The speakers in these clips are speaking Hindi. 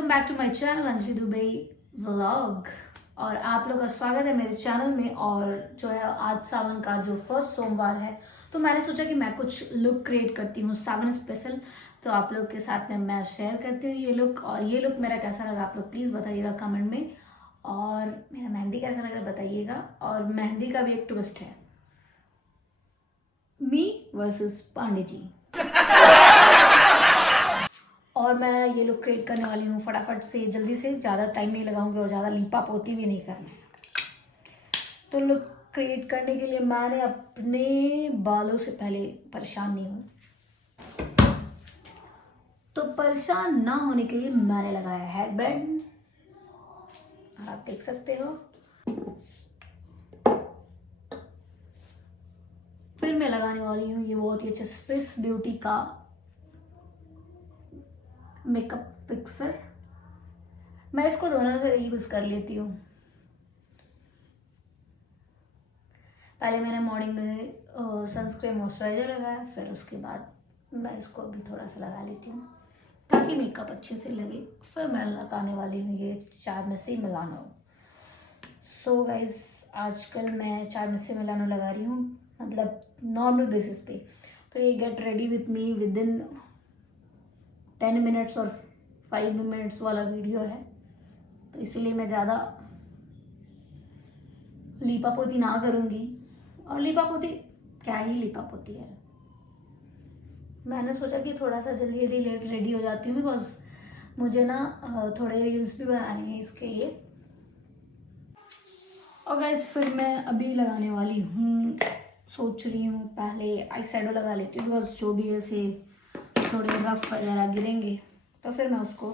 Welcome back to my channel Anjali Dubey vlog. और आप लोग का स्वागत है मेरे चैनल में। और जो है आज सावन का जो फर्स्ट सोमवार है, तो मैंने सोचा कि मैं कुछ लुक क्रिएट करती हूँ सावन स्पेशल। तो आप लोग के साथ में मैं शेयर करती हूँ ये लुक। और ये लुक मेरा कैसा लगा आप लोग प्लीज़ बताइएगा कमेंट में। और मेरा मेहंदी कैसा लग रहा है बताइएगा। और मेहंदी का भी एक ट्विस्ट है, मी वर्सेस पांडे जी। और मैं ये लुक क्रिएट करने वाली हूँ फटाफट से, जल्दी से, ज़्यादा टाइम नहीं लगाऊंगी और ज़्यादा लीपा पोती भी नहीं करना है। तो लुक क्रिएट करने के लिए मैंने अपने बालों से पहले परेशान नहीं हूँ, तो परेशान ना होने के लिए मैंने लगाया हेयर बैंड, आप देख सकते हो। फिर मैं लगाने वाली हूँ ये बहुत ही अच्छा स्विस ब्यूटी का मेकअप फिक्सर। मैं इसको दोनों से यूज कर लेती हूँ। पहले मैंने मॉर्निंग में सनस्क्रीन मॉइस्चराइजर लगाया, फिर उसके बाद मैं इसको भी थोड़ा सा लगा लेती हूँ ताकि मेकअप अच्छे से लगे। फिर मैं लगाने वाली हूँ ये चार में से मिलानो। सो गाइज आजकल मैं चार में से मिलानो लगा रही हूँ, मतलब नॉर्मल बेसिस पे। तो ये get ready with me with in 10 minutes और 5 मिनट्स वाला वीडियो है, तो इसलिए मैं ज़्यादा लीपापोती ना करूँगी। और लीपापोती क्या ही लीपापोती है, मैंने सोचा कि थोड़ा सा जल्दी जल्दी रेडी हो जाती हूँ बिकॉज मुझे ना थोड़े रील्स भी बनाने हैं इसके लिए। और गाइस फिर मैं अभी लगाने वाली हूँ, सोच रही हूँ पहले आई शेडो लगा लेती हूँ बिकॉज जो भी ऐसे थोड़े रफ वगैरह गिरेंगे तो फिर मैं उसको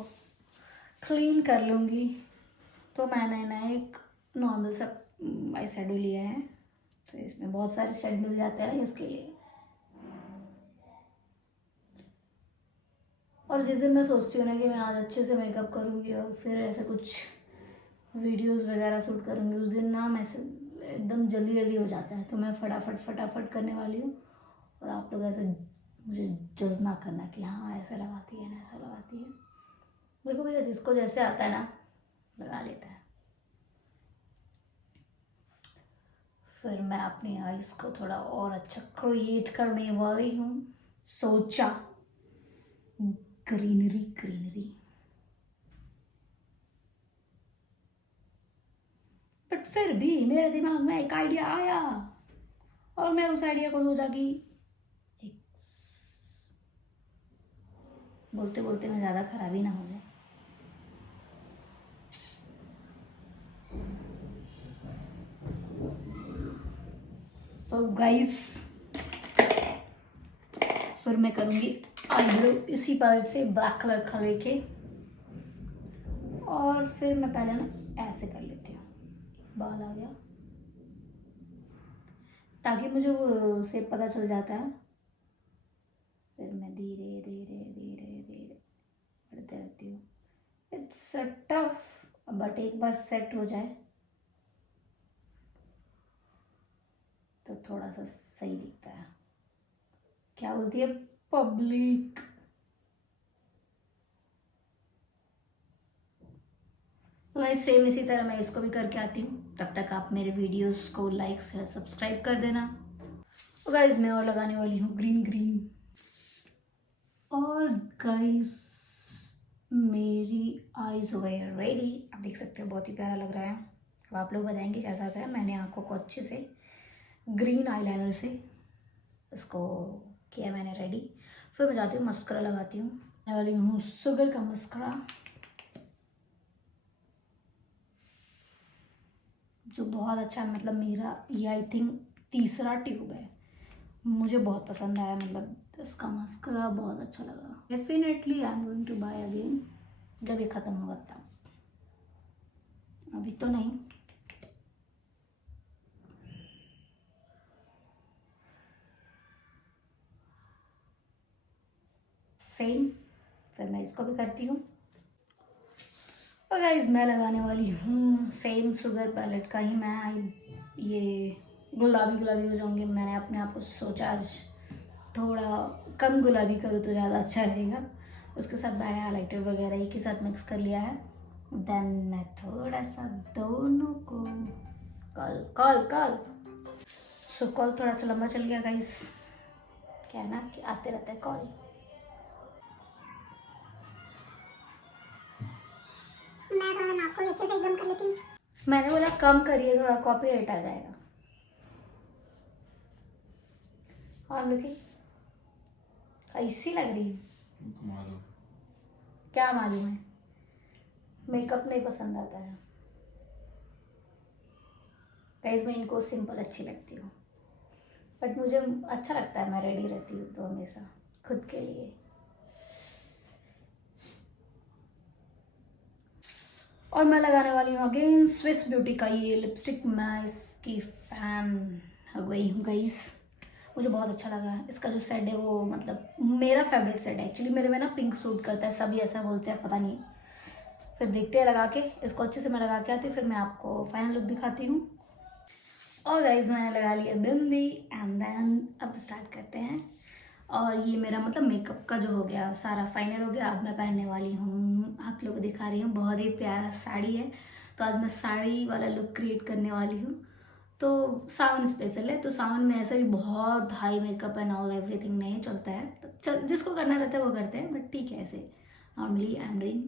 क्लीन कर लूँगी। तो मैंने ना एक नॉर्मल सा आई शेडो लिया है, तो इसमें बहुत सारे शेड मिल जाते हैं इसके लिए। और जिस दिन मैं सोचती हूँ ना कि मैं आज अच्छे से मेकअप करूँगी और फिर ऐसे कुछ वीडियोस वगैरह शूट करूँगी, उस दिन ना मैं एकदम जल्दी जल्दी हो जाता है, तो मैं फटाफट फटाफट करने वाली हूँ। और आप लोग ऐसे मुझे जज ना करना कि हाँ ऐसा लगाती है ना ऐसा लगाती है। देखो भैया जिसको जैसे आता है ना लगा लेता है। फिर मैं अपनी आईज को थोड़ा और अच्छा क्रिएट करने वाली हूँ। सोचा ग्रीनरी ग्रीनरी, बट फिर भी मेरे दिमाग में एक आइडिया आया और मैं उस आइडिया को सोचा कि एक बोलते बोलते मैं ज़्यादा खराब ही ना हो जाए। सो गाइस फिर मैं करूँगी आईब्रो इसी पार्ट से ब्लैक कलर का लेके, और फिर मैं पहले ना ऐसे कर लेती हूँ, बाल आ गया ताकि मुझे वो शेप पता चल जाता है। फिर मैं धीरे धीरे धीरे धीरे बढ़ते रहती हूँ। इट्स टफ बट एक बार सेट हो जाए तो थोड़ा सा सही दिखता है। क्या बोलती है पब्लिक? तो गाइस सेम इसी तरह मैं इसको भी करके आती हूँ, तब तक आप मेरे वीडियोस को लाइक से सब्सक्राइब कर देना। तो गाइस मैं और लगाने वाली हूँ ग्रीन ग्रीन। और गाइस मेरी आईज हो गई है रेडी, आप देख सकते हो बहुत ही प्यारा लग रहा है। अब आप लोग बताएंगे कैसा आता है। मैंने आंखों को अच्छे से ग्रीन आईलाइनर से इसको किया मैंने रेडी। फिर मैं जाती हूँ मस्करा लगाती हूँ, मैं वाली हूँ शुगर का मस्करा जो बहुत अच्छा है। मतलब मेरा ये आई थिंक तीसरा ट्यूब है, मुझे बहुत पसंद आया, मतलब इसका मस्करा बहुत अच्छा लगा। Definitely I am going to buy again जब ये ख़त्म होगा तब, अभी तो नहीं। सेम फिर मैं इसको भी करती हूँ। और गाइस मैं लगाने वाली हूँ सेम शुगर पैलेट का ही। मैं ये गुलाबी गुलाबी हो जाऊँगी, मैंने अपने आप को सोचा आज थोड़ा कम गुलाबी करूँ तो ज़्यादा अच्छा रहेगा। उसके साथ मैंने हाइलाइटर वगैरह एक ही साथ मिक्स कर लिया है। देन मैं थोड़ा सा दोनों को कॉल सो कॉल थोड़ा सा लंबा चल गया गाइस, क्या है ना कि आते रहते हैं कॉल। मैं थोड़ा नाक को नीचे से एकदम कर लेती हूँ। मैंने बोला कम करिए, थोड़ा कॉपीराइट आ जाएगा। और लुकी कैसी लग रही है? क्या मालूम है, मेकअप नहीं पसंद आता है गाइस। मैं इनको सिंपल अच्छी लगती हूँ, बट मुझे अच्छा लगता है, मैं रेडी रहती हूँ तो हमेशा खुद के लिए। और मैं लगाने वाली हूँ अगेन स्विस ब्यूटी का ये लिपस्टिक। मैं इसकी फैन हो गई हूँ गाइस, मुझे बहुत अच्छा लगा है। इसका जो शेड है वो मतलब मेरा फेवरेट शेड है एक्चुअली। मेरे में ना पिंक सूट करता है, सभी ऐसा बोलते हैं, पता नहीं। फिर देखते हैं लगा के, इसको अच्छे से मैं लगा के आती हूँ, फिर मैं आपको फाइनल लुक दिखाती हूँ। और गाइज मैंने लगा लिया बिंदी एंड देन अब स्टार्ट करते हैं। और ये मेरा मतलब मेकअप का जो हो गया सारा फाइनल हो गया। अब मैं पहनने वाली हूँ, आप लोगों को दिखा रही हूँ, बहुत ही प्यारा साड़ी है। तो आज मैं साड़ी वाला लुक क्रिएट करने वाली हूँ। तो सावन स्पेशल है, तो सावन में ऐसा भी बहुत high makeup and all everything नहीं चलता है, तो जिसको करना रहता है वो करते हैं, बट ठीक है। ऐसे नॉर्मली आई एम डूइंग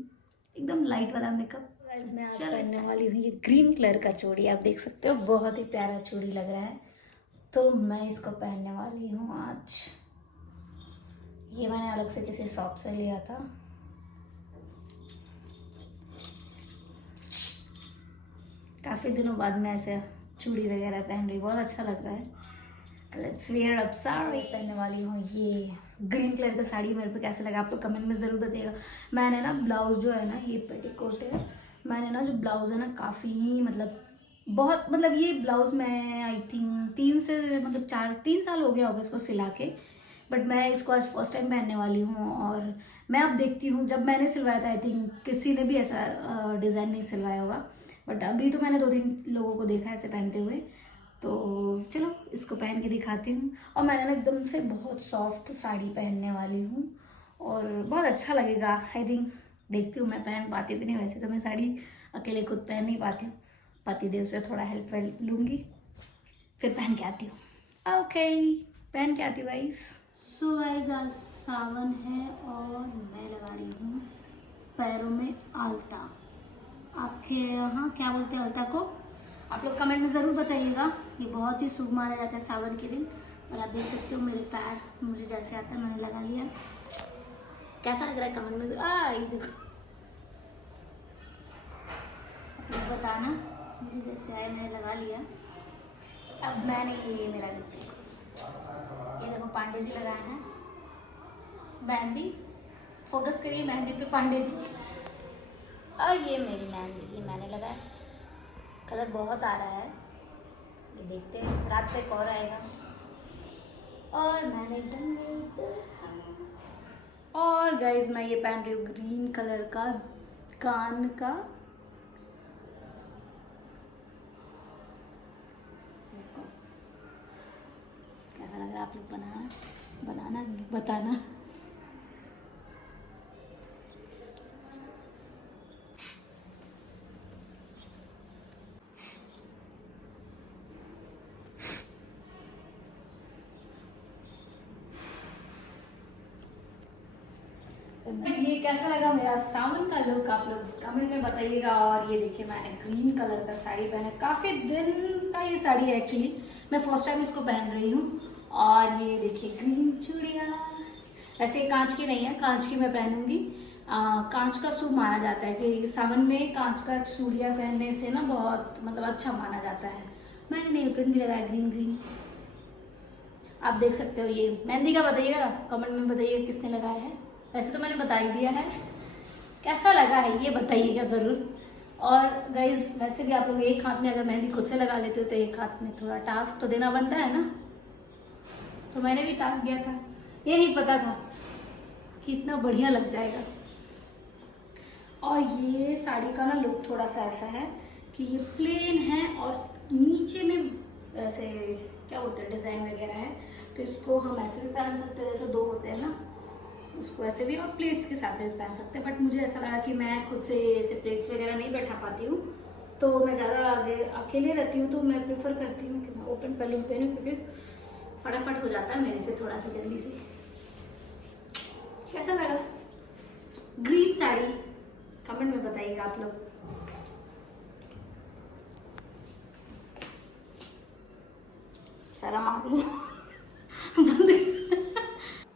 एकदम लाइट वाला मेकअप। गाइस मैं आज पहनने वाली हूँ ये ग्रीन कलर का चूड़ी, आप देख सकते हो बहुत ही प्यारा चूड़ी लग रहा है। तो मैं इसको पहनने वाली हूँ आज। ये मैंने अलग से किसी शॉप से लिया था। काफ़ी दिनों बाद मैं ऐसे चूड़ी वगैरह पहन रही, बहुत अच्छा लग रहा है। Let's wear up sari. पहनने वाली हूँ ये ग्रीन कलर का साड़ी, मेरे पे कैसा लगा आप लोग कमेंट में ज़रूर बताइएगा। मैंने ना ब्लाउज जो है ना, ये पेटीकोट है, मैंने ना जो ब्लाउज है ना काफ़ी ही मतलब बहुत मतलब ये ब्लाउज मैं आई थिंक 3 साल हो गया होगा इसको सिला के, बट मैं इसको आज फर्स्ट टाइम पहनने वाली हूँ। और मैं अब देखती हूँ, जब मैंने सिलवाया था आई थिंक किसी ने भी ऐसा डिज़ाइन नहीं सिलवाया होगा, बट अभी तो मैंने 2-3 लोगों को देखा है ऐसे पहनते हुए। तो चलो इसको पहन के दिखाती हूँ। और मैंने ना एकदम से बहुत सॉफ्ट साड़ी पहनने वाली हूँ और बहुत अच्छा लगेगा आई थिंक। देखती हूँ मैं पहन पाती हूँ कि नहीं। वैसे तो मैं साड़ी अकेले खुद पहन नहीं पाती हूँ, पतिदेव से थोड़ा हेल्प लूँगी, फिर पहन के आती हूँ। ओके पहन के आती हूँ गाइस। सो गाइस आज सावन है और मैं लगा रही हूँ पैरों में आलता। आपके यहाँ क्या बोलते हैं आलता को, आप लोग कमेंट में ज़रूर बताइएगा। ये बहुत ही शुभ माना जाता है सावन के दिन। और आप देख सकते हो मेरे पैर मुझे जैसे आता है मैंने लगा लिया। कैसा लग रहा है कमेंट में ये देखो, आप लोग बताना। मुझे जैसे आए मैंने लगा लिया। अब मैंने ये मेरा लिपस्टिक, ये देखो पांडे जी लगाए हैं मेहंदी। फोकस करिए मेहंदी पे पांडे जी। और ये मेरी मेहंदी, ये मैंने लगाया, कलर बहुत आ रहा है, ये देखते हैं रात पे और आएगा। और मैंने और गाइज मैं ये पहन रही हूँ ग्रीन कलर का कान का। देखो कैसा लग रहा है, आप लोग बनाना बताना। ये कैसा लगा मेरा सावन का लुक, आप लोग कमेंट में बताइएगा। और ये देखिए मैंने ग्रीन कलर का साड़ी पहना, काफ़ी दिन का ये साड़ी है एक्चुअली, मैं फर्स्ट टाइम इसको पहन रही हूँ। और ये देखिए ग्रीन चूड़ियाँ, वैसे कांच की नहीं है, कांच की मैं पहनूंगी। कांच का शुभ माना जाता है कि सावन में कांच का चूड़ियाँ पहनने से ना बहुत मतलब अच्छा माना जाता है। मैंने नेल पेंट भी लगाया ग्रीन ग्रीन, आप देख सकते हो। ये मेहंदी का बताइएगा, कमेंट में बताइएगा किसने लगाया है। वैसे तो मैंने बता ही दिया है, कैसा लगा है ये बताइएगा ज़रूर। और गाइज वैसे भी आप लोग एक हाथ में अगर मेहंदी खुद से लगा लेते हो तो एक हाथ में थोड़ा टास्क तो देना बनता है ना, तो मैंने भी टास्क दिया था, ये नहीं पता था कि इतना बढ़िया लग जाएगा। और ये साड़ी का ना लुक थोड़ा सा ऐसा है कि ये प्लेन है और नीचे में ऐसे क्या बोलते हैं डिज़ाइन वगैरह है, तो इसको हम ऐसे भी पहन सकते हैं, जैसे 2 होते हैं ना उसको ऐसे भी और प्लेट्स के साथ भी पहन सकते हैं, बट मुझे ऐसा लगा कि मैं खुद से ऐसे प्लेट्स वगैरह नहीं बैठा पाती हूँ, तो मैं ज़्यादा आगे अकेले रहती हूँ, तो मैं प्रेफर करती हूँ कि मैं ओपन पहलू पहनूँ, क्योंकि फटाफट हो जाता है मेरे से थोड़ा सा जल्दी से। कैसा लगा ग्रीन साड़ी, कमेंट में बताइएगा आप लोग। शर्म आ गई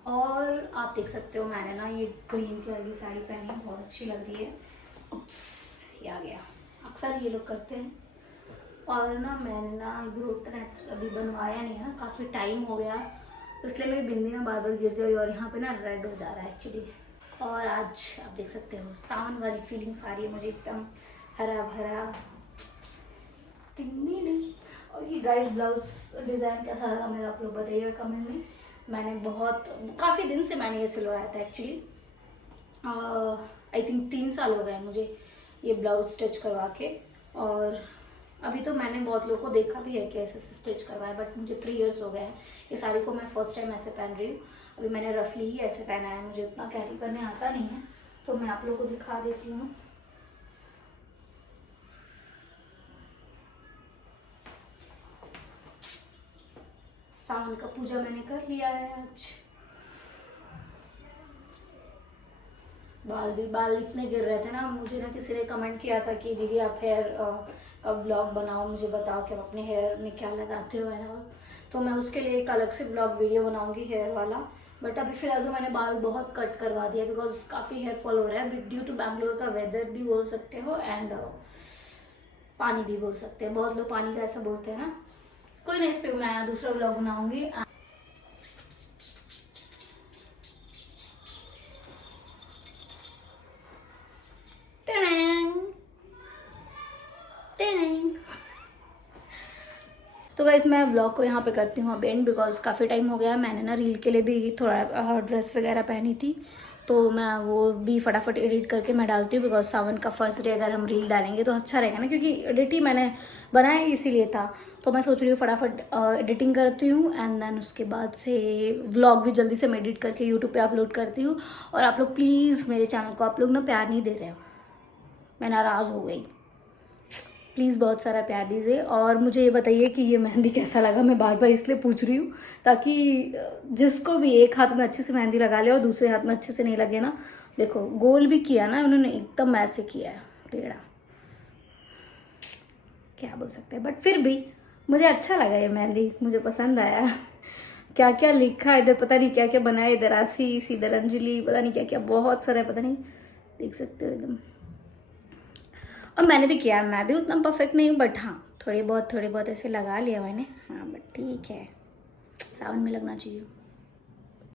और आप देख सकते हो मैंने ना ये ग्रीन कलर की साड़ी पहनी है, बहुत अच्छी लग रही है। उप्स, ये आ गया, अक्सर ये लोग करते हैं। और ना मैंने ना इधर उतना अभी बनवाया नहीं है ना, काफ़ी टाइम हो गया, इसलिए मेरी बिंदी में बार बार गिर जाए और यहाँ पे ना रेड हो जा रहा है एक्चुअली। और आज आप देख सकते हो सावन वाली फीलिंग्स आ रही है मुझे, एकदम हरा भरा। और ये गाइस ब्लाउज डिज़ाइन कैसा लगा मेरा आप लोग बताइएगा कमेंट में। मैंने काफ़ी दिन से मैंने ये सिलवाया था एक्चुअली, आई थिंक 3 साल हो गए मुझे ये ब्लाउज स्टिच करवा के। और अभी तो मैंने बहुत लोगों को देखा भी है कि ऐसे स्टिच करवाया, बट मुझे 3 इयर्स हो गए हैं ये साड़ी को मैं फर्स्ट टाइम ऐसे पहन रही हूँ। अभी मैंने रफली ही ऐसे पहना है, मुझे उतना कैरी करने आता नहीं है, तो मैं आप लोगों को दिखा देती हूँ। सावन का पूजा मैंने कर लिया है आज। बाल इतने गिर रहे थे ना, मुझे ना किसी ने कमेंट किया था कि दीदी आप हेयर का ब्लॉग बनाओ, मुझे बताओ कि आप अपने हेयर में क्या लगाते हो है ना, तो मैं उसके लिए एक अलग से ब्लॉग वीडियो बनाऊंगी हेयर वाला। बट अभी फिलहाल तो मैंने बाल बहुत कट करवा दिया, बिकॉज काफ़ी हेयर फॉल हो रहा है ड्यू टू बैंगलोर का वेदर भी बोल सकते हो, एंड पानी भी बोल सकते हैं, बहुत लोग पानी का ऐसा बोलते हैं ना। कोई नहीं, इस पर मैं दूसरा ब्लॉग बनाऊंगी। तो गाइस मैं व्लॉग को यहाँ पे करती हूँ अब एंड, बिकॉज काफ़ी टाइम हो गया। मैंने ना रील के लिए भी थोड़ा ड्रेस वगैरह पहनी थी, तो मैं वो भी फटाफट एडिट करके मैं डालती हूँ, बिकॉज सावन का फर्स्ट डे अगर हम रील डालेंगे तो अच्छा रहेगा ना, क्योंकि एडिट ही मैंने बनाया इसीलिए था। तो मैं सोच रही हूँ फटाफट एडिटिंग करती हूँ, एंड देन उसके बाद से व्लॉग भी जल्दी से मैं एडिट करके यूट्यूब पे अपलोड करती हूँ। और आप लोग प्लीज़ मेरे चैनल को आप लोग ना प्यार नहीं दे रहे हो, मैं नाराज़ हो गई। प्लीज़ बहुत सारा प्यार दीजिए, और मुझे ये बताइए कि ये मेहंदी कैसा लगा। मैं बार बार इसलिए पूछ रही हूँ ताकि जिसको भी एक हाथ में अच्छे से मेहंदी लगा ले और दूसरे हाथ में अच्छे से नहीं लगे ना। देखो गोल भी किया ना उन्होंने, एकदम ऐसे किया है टेढ़ा, क्या बोल सकते हैं, बट फिर भी मुझे अच्छा लगा ये मेहंदी, मुझे पसंद आया। क्या क्या लिखा इधर, पता नहीं क्या क्या बनाया इधर, आशीष इधर अंजलि, पता नहीं क्या क्या, बहुत सारा पता नहीं, देख सकते हो एकदम। और मैंने भी किया, मैं भी उतना परफेक्ट नहीं हूँ, बट हाँ थोड़ी बहुत ऐसे लगा लिया मैंने, हाँ बट ठीक है, सावन में लगना चाहिए।